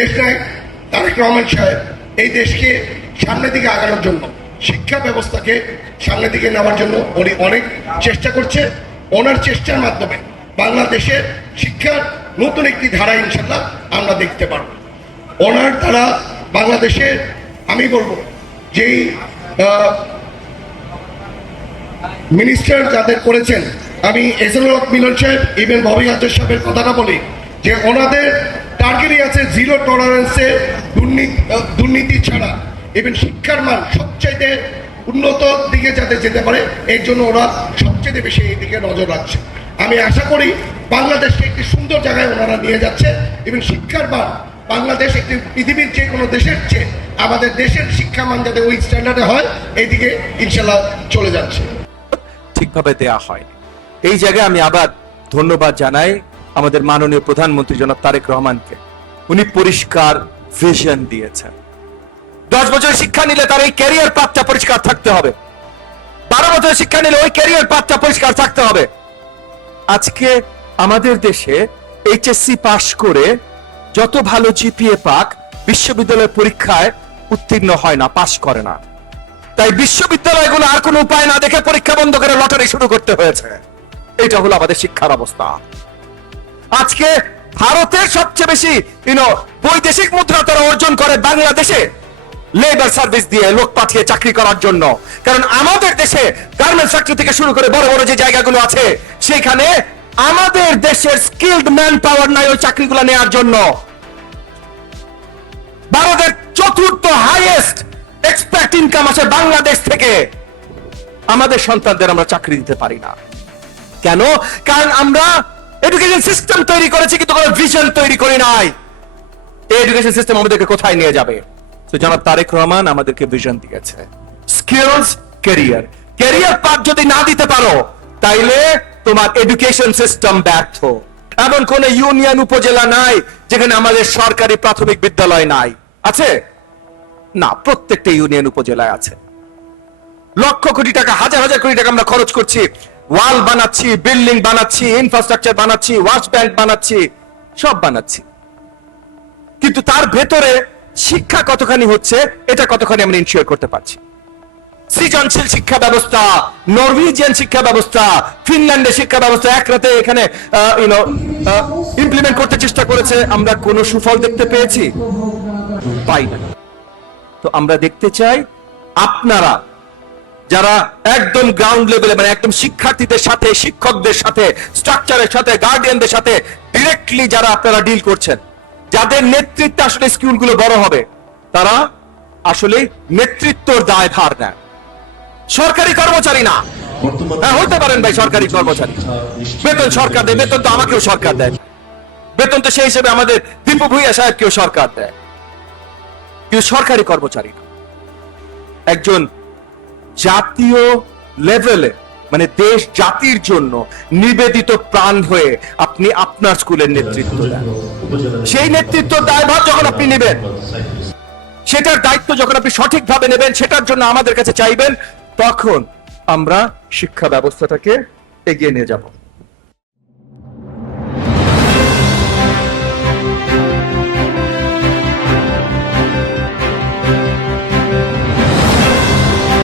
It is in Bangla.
দেশনায়ক তারেক রহমান সাহেব এই দেশকে সামনের দিকে আগানোর জন্য, শিক্ষা ব্যবস্থাকে সামনের দিকে নেওয়ার জন্য উনি অনেক চেষ্টা করছে। ওনার চেষ্টার মাধ্যমে বাংলাদেশের শিক্ষার নতুন একটি ধারা ইনশাল্লাহ আমরা দেখতে পারব। ওনার দ্বারা বাংলাদেশের আমি বলবো যেই মিনিস্টার যাদের করেছেন, আমি এসএনুল হক মিলন সাহেব ইভেন ববি আচার সাহেবের কথাটা বলি যে ওনাদের টার্গেটই আছে জিরো টলারেন্সে দুর্নীতি ছাড়া ইভেন শিক্ষার মান সবচাইতে উন্নত দিকে যাতে যেতে পারে এর জন্য ওরা সবচেয়ে বেশি এই দিকে নজর রাখছে। আমি আশা করি বাংলাদেশকে একটি সুন্দর জায়গায় ওনারা নিয়ে যাচ্ছে এবং শিক্ষার মান বাংলাদেশ একটি পৃথিবীর যে কোনো দেশের চেয়ে আমাদের দেশের শিক্ষা মান যাতে ওই স্ট্যান্ডার্ডে হয় এইদিকে ইনশাল্লাহ চলে যাচ্ছে। ঠিকভাবে দেয়া হয় এই জায়গায় আমি আবার ধন্যবাদ জানাই আমাদের মাননীয় প্রধানমন্ত্রী জনাব তারেক রহমানকে। উনি পরিষ্কার ভিশন দিয়েছেন। 10 বছরের শিক্ষা নিলে তার এই ক্যারিয়ার পাথটা পরিষ্কার থাকতে হবে, 12 বছরের শিক্ষা নিলে ওই ক্যারিয়ার পাথটা পরিষ্কার থাকতে হবে। আজকে আমাদের দেশে এইচএসসি পাস করে যত ভালো জিপিএ পাক বিশ্ববিদ্যালয়ের পরীক্ষায় উত্তীর্ণ হয় না, পাস করে না। তাই বিশ্ববিদ্যালয়গুলো আর কোনো উপায় না দেখে পরীক্ষা বন্ধ করে লটারি শুরু করতে হয়েছে। এটা হলো আমাদের শিক্ষার অবস্থা। আজকে ভারতের সবচেয়ে বেশি বৈদেশিক মুদ্রা তারা অর্জন করে বাংলাদেশে লেবার সার্ভিস দিয়ে লোক পাঠিয়ে চাকরি করার জন্য। কারণ আমাদের দেশে গার্মেন্টস ফ্যাক্টরি থেকে শুরু করে বড় বড় যে জায়গাগুলো আছে সেখানে আমাদের দেশের স্কিলড ম্যান পাওয়ার নাই ওই চাকরিগুলো নেওয়ার জন্য। ভারতের চতুর্থ হাইয়েস্ট এক্সপেক্ট ইনকাম আছে বাংলাদেশ থেকে। আমাদের সন্তানদের আমরা চাকরি দিতে পারি না কেন? কারণ আমরা এডুকেশন সিস্টেম তৈরি করেছি কিন্তু কোনো ভিশন তৈরি করি নাই। এই এডুকেশন সিস্টেম আমাদেরকে কোথায় নিয়ে যাবে? তো জনাব তারেক রহমান আমাদেরকে ভিশন দিয়েছে, স্কিলস ক্যারিয়ার। ক্যারিয়ার পাথ যদি না দিতে পারো তাইলে তোমার এডুকেশন সিস্টেম ব্যর্থ। এমন কোন ইউনিয়ন উপজেলা নাই যেখানে আমাদের সরকারি প্রাথমিক বিদ্যালয় নাই। আছে না? প্রত্যেকটা ইউনিয়ন উপজেলায় আছে। লক্ষ কোটি টাকা, হাজার হাজার কোটি টাকা আমরা খরচ করছি, ওয়াল বানাচ্ছি, বিল্ডিং বানাচ্ছি, ইনফ্রাস্ট্রাকচার বানাচ্ছি, ওয়াশ ব্যাংক বানাচ্ছি, সব বানাচ্ছি, কিন্তু তার ভেতরে শিক্ষা কতখানি হচ্ছে এটা কতখানি আমরা ইনশিওর করতে পারছি? সৃজনশীল শিক্ষা ব্যবস্থা, নরওয়েজিয়ান শিক্ষা ব্যবস্থা, ফিনল্যান্ডের শিক্ষা ব্যবস্থা এক রাতে এখানে ইমপ্লিমেন্ট করতে চেষ্টা করেছে। আমরা কোনো সুফল দেখতে পেয়েছি? পাই না। তো আমরা দেখতে চাই আপনারা যারা একদম গ্রাউন্ড লেভেলে মানে একদম শিক্ষার্থীদের সাথে, শিক্ষকদের সাথে, স্ট্রাকচারের সাথে, গার্ডিয়ানদের সাথে ডিরেক্টলি যারা আপনারা ডিল করছেন, যাদের নেতৃত্বে আসলে স্কুলগুলো বড় হবে, তারা আসলে নেতৃত্বর দায়ভার নেন। সরকারি কর্মচারী না। হ্যাঁ, হতে পারেন ভাই সরকারি কর্মচারী, বেতন সরকার দেয়, বেতন তো আমাকেও সরকার দেয়, বেতন তো সেই হিসেবে আমাদের দীপু ভূঁইয়া সাহেবকেও সরকার দেয়, কিন্তু সরকারি কর্মচারী না। একজন জাতীয় লেভেলে মানে দেশ জাতির জন্য নিবেদিত প্রাণ হয়ে আপনি আপনার স্কুলের নেতৃত্ব দেন। সেই নেতৃত্ব দায়ভার যখন আপনি নেবেন, সেটার দায়িত্ব যখন আপনি সঠিকভাবে নেবেন, সেটার জন্য আমাদের কাছে চাইবেন, তখন আমরা শিক্ষা ব্যবস্থাটাকে এগিয়ে নিয়ে যাব।